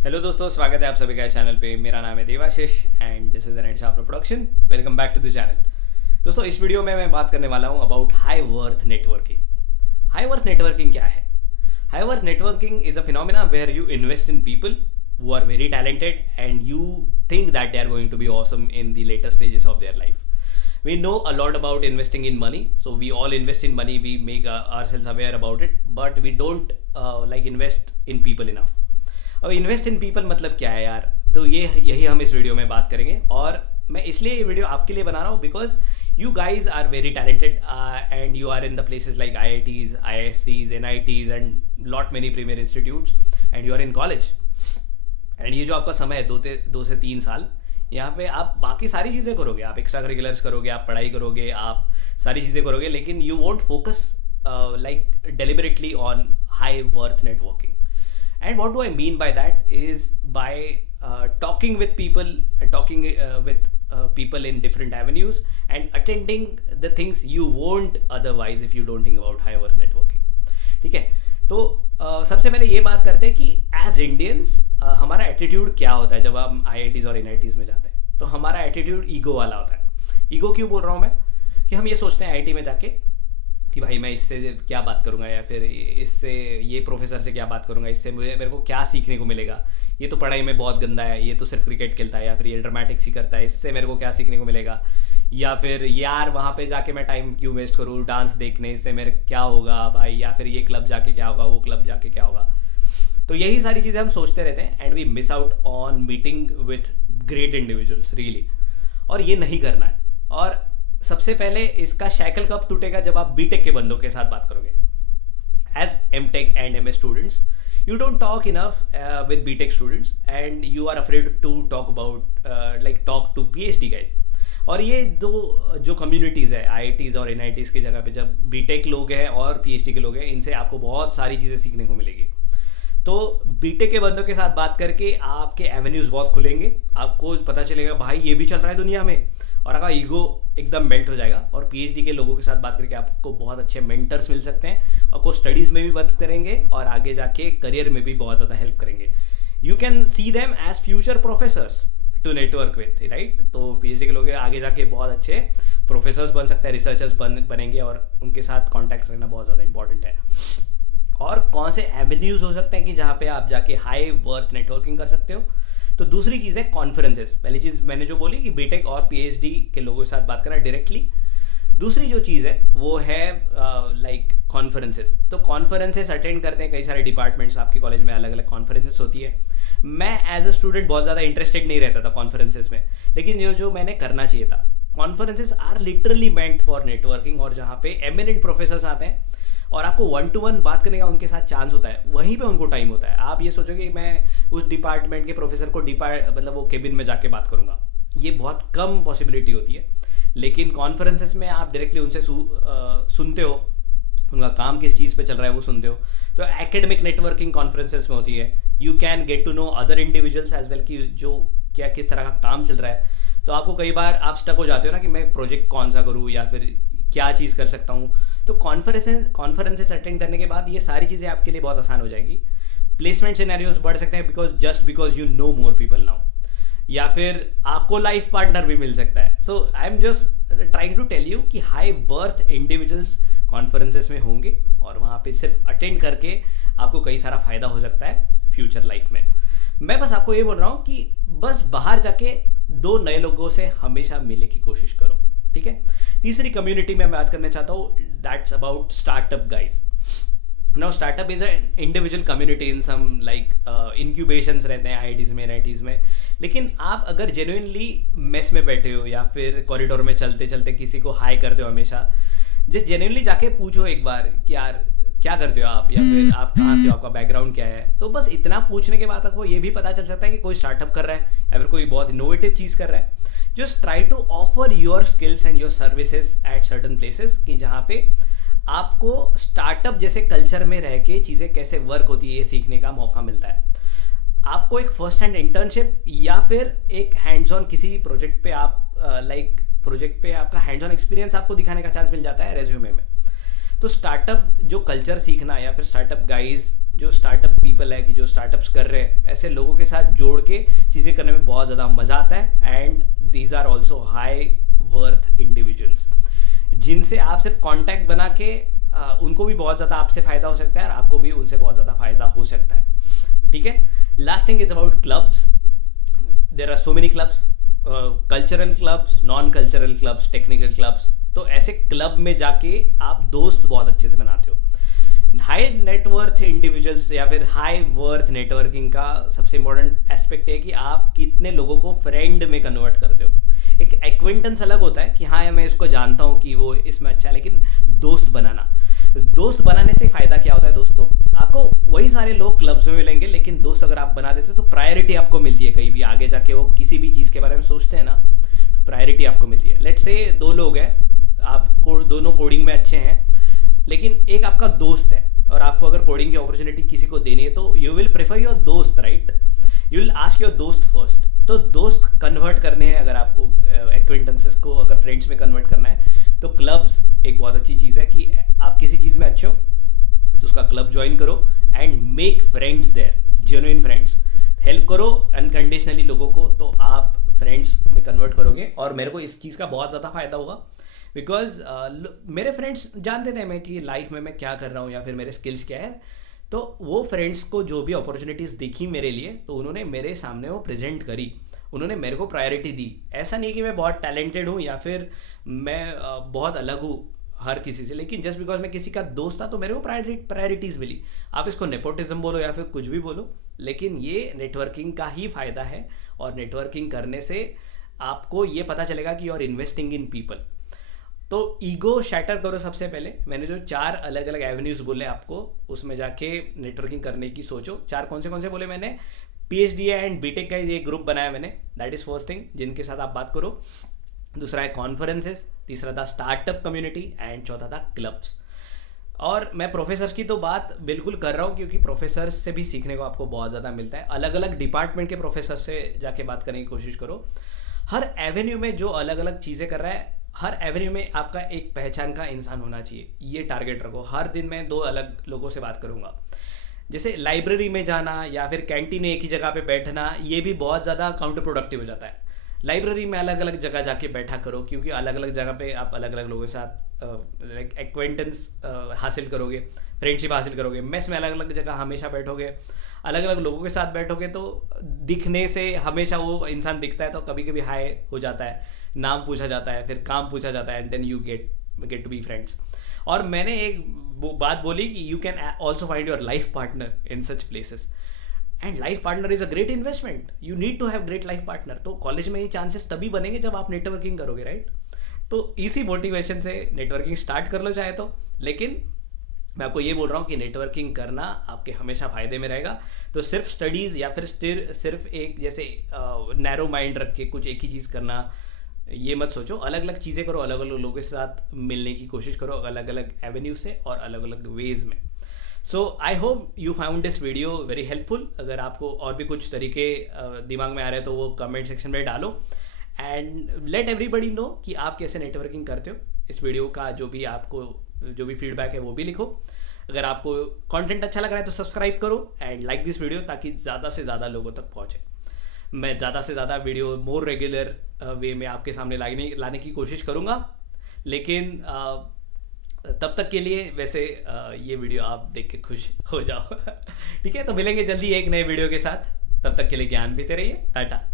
Hello दोस्तों, स्वागत है आप सभी का इस चैनल पे। मेरा नाम है Devashish and this is N Sharp production. Welcome back to the channel. दोस्तों, इस वीडियो में मैं बात करने वाला हूँ about high worth networking. High worth networking क्या है? High worth networking is a phenomena where you invest in people who are very talented and you think that they are going to be awesome in the later stages of their life. We know a lot about investing in money, so we all invest in money, we make ourselves aware about it, but we don't invest in people enough. अब invest in people मतलब क्या है यार? तो यही हम इस वीडियो में बात करेंगे। और मैं इसलिए ये वीडियो आपके लिए बना रहा हूँ because you guys are very talented and you are in the places like IITs, ISCs, NITs and lot many premier institutes and you are in college. And ये जो आपका समय है 2 से 3 साल, यहाँ पे आप बाकी सारी चीज़ें करोगे, आप एक्स्ट्रा करिकुलर्स करोगे, आप पढ़ाई करोगे, आप सारी चीज़ें करोगे, लेकिन you won't focus deliberately on high worth networking. And what do I mean by that is by talking with people, people in different avenues and attending the things you won't otherwise if you don't think about high worth networking. ठीक है, तो सबसे पहले ये बात करते हैं कि एज इंडियंस हमारा एटीट्यूड क्या होता है जब हम IITs और NITs में जाते हैं. तो हमारा एटीट्यूड ईगो वाला होता है. ईगो क्यों बोल रहा हूँ मैं? कि हम ये सोचते हैं IIT में जाके कि भाई मैं इससे क्या बात करूंगा, या फिर इससे ये प्रोफेसर से क्या बात करूंगा, इससे मेरे को क्या सीखने को मिलेगा. ये तो पढ़ाई में बहुत गंदा है, ये तो सिर्फ क्रिकेट खेलता है, या फिर ये ड्रामेटिक्स ही करता है, इससे मेरे को क्या सीखने को मिलेगा. या फिर यार वहाँ पे जाके मैं टाइम क्यों वेस्ट करूँ डांस देखने से, मेरे क्या होगा भाई. या फिर ये क्लब जाके क्या होगा, वो क्लब जाके क्या होगा. तो यही सारी चीज़ें हम सोचते रहते हैं and we miss out on meeting with great individuals really. और ये नहीं करना है. और सबसे पहले इसका शैकल कब टूटेगा? जब आप बीटेक के बंदों के साथ बात करोगे. As MTech and MS students you don't talk enough with BTech students and you are afraid to talk about talk to PhD guys. और ये जो कम्युनिटीज़ है IITs और NITs की जगह पे, जब BTech लोग हैं और PhD के लोग हैं, इनसे आपको बहुत सारी चीज़ें सीखने को मिलेगी. तो BTech के बंदों के साथ बात करके आपके एवेन्यूज़ बहुत खुलेंगे, आपको पता चलेगा भाई ये भी चल रहा है दुनिया में, और आपका ईगो एकदम मेल्ट हो जाएगा. और PhD के लोगों के साथ बात करके आपको बहुत अच्छे मेंटर्स मिल सकते हैं, आपको स्टडीज़ में भी मदद करेंगे और आगे जाके करियर में भी बहुत ज़्यादा हेल्प करेंगे. You can see them as future professors to network with, right. तो PhD के लोग आगे जाके बहुत अच्छे प्रोफेसर्स बन सकते हैं, रिसर्चर्स बनेंगे, और उनके साथ कॉन्टैक्ट रहना बहुत ज़्यादा इंपॉर्टेंट है. और कौन से एवेन्यूज़ हो सकते हैं कि जहाँ पे आप जाके हाई वर्थ नेटवर्किंग कर सकते हो? तो दूसरी चीज़ है कॉन्फ्रेंसेस. पहली चीज़ मैंने जो बोली कि BTech और PhD के लोगों के साथ बात करना डायरेक्टली. दूसरी जो चीज़ है वो है कॉन्फ्रेंसेस. तो कॉन्फ्रेंसेस अटेंड करते हैं कई सारे डिपार्टमेंट्स, आपके कॉलेज में अलग अलग कॉन्फ्रेंसेस होती है. मैं एज अ स्टूडेंट बहुत ज़्यादा इंटरेस्टेड नहीं रहता था कॉन्फ्रेंसेस में, लेकिन जो मैंने करना चाहिए था. Conferences are literally meant for networking, और जहाँ पे एमिनेंट प्रोफेसर्स आते हैं और आपको 1-to-1 बात करने का उनके साथ चांस होता है, वहीं पे उनको टाइम होता है. आप ये सोचोगे कि मैं उस डिपार्टमेंट के प्रोफेसर को वो केबिन में जाके बात करूंगा, ये बहुत कम पॉसिबिलिटी होती है. लेकिन कॉन्फ्रेंसेस में आप डायरेक्टली उनसे सुनते हो, उनका काम किस चीज़ पे चल रहा है वो सुनते हो. तो एकेडमिक नेटवर्किंग कॉन्फ्रेंसेस में होती है. You can get to know other individuals as well, कि जो किस तरह का काम चल रहा है. तो आपको कई बार आप स्टक हो जाते हो ना कि मैं प्रोजेक्ट कौन सा करूँ या फिर क्या चीज़ कर सकता हूँ. तो कॉन्फ्रेंसेस अटेंड करने के बाद ये सारी चीज़ें आपके लिए बहुत आसान हो जाएगी. प्लेसमेंट सिनेरियोज बढ़ सकते हैं because you know more people now, या फिर आपको लाइफ पार्टनर भी मिल सकता है. So I am just trying to tell you कि हाई वर्थ इंडिविजुअल्स कॉन्फ्रेंसेस में होंगे, और वहाँ पे सिर्फ अटेंड करके आपको कई सारा फायदा हो सकता है फ्यूचर लाइफ में. मैं बस आपको ये बोल रहा हूँ कि बस बाहर जाके 2 नए लोगों से हमेशा मिलने की कोशिश करो. ठीक है. तीसरी कम्युनिटी में बात करना चाहता हूँ, that's about startup guys. Now startup is an individual community in some incubations रहते हैं IITs में NITs में. लेकिन आप अगर जेन्युइनली मेस में बैठे हो या फिर कॉरिडोर में चलते चलते किसी को हाई करते हो हमेशा, जस्ट जेन्युइनली जाके पूछो एक बार कि यार क्या करते हो आप, या फिर आप कहाँ से हो, आपका बैकग्राउंड क्या है. तो बस इतना पूछने के बाद आपको ये भी पता चल सकता है कि कोई स्टार्टअप कर रहा है या फिर कोई बहुत इनोवेटिव चीज़ कर रहा है. Just try to offer your skills and your services at certain places, कि जहाँ पे आपको स्टार्टअप जैसे कल्चर में रह के चीज़ें कैसे वर्क होती है ये सीखने का मौका मिलता है. आपको एक फर्स्ट हैंड इंटर्नशिप या फिर एक हैंड्स ऑन किसी प्रोजेक्ट पे आपका हैंड्स ऑन एक्सपीरियंस आपको दिखाने का चांस मिल जाता है रेज्यूमे में. तो स्टार्टअप जो कल्चर सीखना या फिर स्टार्टअप गाइज जो स्टार्टअप पीपल है कि जो स्टार्टअप्स कर रहे हैं, ऐसे लोगों के साथ जोड़ के चीज़ें करने में बहुत ज़्यादा मज़ा आता है। And these are also high worth individuals जिनसे आप सिर्फ कॉन्टैक्ट बना के उनको भी बहुत ज़्यादा आपसे फ़ायदा हो सकता है और आपको भी उनसे बहुत ज़्यादा फ़ायदा हो सकता है। ठीक है, last thing is about clubs. There are so many clubs, cultural clubs, non cultural clubs, technical clubs. तो ऐसे क्लब में जाके आप दोस्त बहुत अच्छे से बनाते हो। हाई नेटवर्थ इंडिविजुअल्स या फिर हाई वर्थ नेटवर्किंग का सबसे इंपॉर्टेंट एस्पेक्ट है कि आप कितने लोगों को फ्रेंड में कन्वर्ट करते हो। एक एक्वेंटेंस अलग होता है कि हाँ मैं इसको जानता हूँ कि वो इसमें अच्छा है, लेकिन दोस्त बनाने से फ़ायदा क्या होता है दोस्तों, आपको वही सारे लोग क्लब्स में मिलेंगे, लेकिन दोस्त अगर आप बना देते हो तो प्रायोरिटी आपको मिलती है। कहीं भी आगे जाके वो किसी भी चीज़ के बारे में सोचते हैं ना, तो प्रायोरिटी आपको मिलती है। लेट्स से 2 लोग हैं, आप दोनों कोडिंग में अच्छे हैं, लेकिन एक आपका दोस्त है और आपको अगर कोडिंग की अपॉर्चुनिटी किसी को देनी है तो यू विल प्रेफर योर दोस्त, right? You will ask your दोस्त फर्स्ट। तो दोस्त कन्वर्ट करने हैं, अगर आपको एक्वेंटेंसेस को अगर फ्रेंड्स में कन्वर्ट करना है तो क्लब्स एक बहुत अच्छी चीज़ है कि आप किसी चीज़ में अच्छे हो तो उसका क्लब ज्वाइन करो and make friends there, genuine friends. Help करो अनकंडीशनली लोगों को, तो आप फ्रेंड्स में कन्वर्ट करोगे। और मेरे को इस चीज़ का बहुत ज़्यादा फ़ायदा होगा बिकॉज मेरे फ्रेंड्स जानते थे मैं कि लाइफ में मैं क्या कर रहा हूँ या फिर मेरे स्किल्स क्या है। तो वो फ्रेंड्स को जो भी अपॉर्चुनिटीज़ दिखी मेरे लिए, तो उन्होंने मेरे सामने वो प्रेजेंट करी, उन्होंने मेरे को प्रायोरिटी दी। ऐसा नहीं कि मैं बहुत टैलेंटेड हूँ या फिर मैं बहुत अलग हूँ हर किसी से, लेकिन जस्ट बिकॉज मैं किसी का दोस्त था तो मेरे को प्रायोरिटीज़ मिली। आप इसको नेपोटिज्म बोलो या फिर कुछ भी बोलो, लेकिन ये नेटवर्किंग का ही फ़ायदा है। और नेटवर्किंग करने से आपको ये पता चलेगा कि you are investing in people. तो ईगो शैटर करो। सबसे पहले मैंने जो 4 अलग अलग एवेन्यूज़ बोले आपको, उसमें जाके नेटवर्किंग करने की सोचो। 4 कौन से बोले मैंने? PhD एंड बीटेक का ये ग्रुप बनाया मैंने, दैट इज़ फर्स्ट थिंग, जिनके साथ आप बात करो। दूसरा है कॉन्फ्रेंसेस, तीसरा था स्टार्टअप कम्युनिटी एंड चौथा था क्लब्स। और मैं प्रोफेसर्स की तो बात बिल्कुल कर रहा हूँ क्योंकि प्रोफेसर्स से भी सीखने को आपको बहुत ज़्यादा मिलता है। अलग अलग डिपार्टमेंट के प्रोफेसर से जाके बात करने की कोशिश करो। हर एवेन्यू में जो अलग अलग चीज़ें कर रहा है, हर एवेन्यू में आपका एक पहचान का इंसान होना चाहिए, ये टारगेट रखो। हर दिन मैं 2 अलग लोगों से बात करूँगा। जैसे लाइब्रेरी में जाना या फिर कैंटीन में एक ही जगह पे बैठना, ये भी बहुत ज़्यादा काउंटर प्रोडक्टिव हो जाता है। लाइब्रेरी में अलग अलग जगह जाके बैठा करो, क्योंकि अलग अलग जगह पे आप अलग अलग लोगों के साथ एक्वेंटेंस हासिल करोगे, फ्रेंडशिप हासिल करोगे। मेस में अलग अलग जगह हमेशा बैठोगे, अलग अलग लोगों के साथ बैठोगे, तो दिखने से हमेशा वो इंसान दिखता है, तो कभी कभी हाई हो जाता है, नाम पूछा जाता है, फिर काम पूछा जाता है, and then you get to be friends. और मैंने एक बात बोली कि you can also find your life partner in such places, and life partner is a great investment. You need to have great life partner. तो college में ये chances तभी बनेंगे जब आप नेटवर्किंग करोगे, राइट? तो इसी मोटिवेशन से नेटवर्किंग स्टार्ट कर लो चाहे तो, लेकिन मैं आपको ये बोल रहा हूँ कि नेटवर्किंग करना आपके हमेशा फ़ायदे में रहेगा। तो सिर्फ स्टडीज़ या फिर सिर्फ एक जैसे नैरो माइंड रख के कुछ एक ही चीज़ करना, ये मत सोचो। अलग अलग चीज़ें करो, अलग अलग लोगों के साथ मिलने की कोशिश करो, अलग अलग एवेन्यू से और अलग अलग वेज में। So I hope you found this video very helpful. अगर आपको और भी कुछ तरीके दिमाग में आ रहे हैं तो वो कमेंट सेक्शन में डालो, एंड लेट एवरीबडी नो कि आप कैसे नेटवर्किंग करते हो। इस वीडियो का जो भी फीडबैक है वो भी लिखो। अगर आपको कंटेंट अच्छा लग रहा है तो सब्सक्राइब करो एंड लाइक दिस वीडियो, ताकि ज़्यादा से ज़्यादा लोगों तक पहुँचे। मैं ज़्यादा से ज़्यादा वीडियो मोर रेगुलर वे में आपके सामने लाने की कोशिश करूँगा, लेकिन तब तक के लिए वैसे ये वीडियो आप देख के खुश हो जाओ। ठीक है, तो मिलेंगे जल्दी एक नए वीडियो के साथ। तब तक के लिए ज्ञान पीते रहिए। टाटा।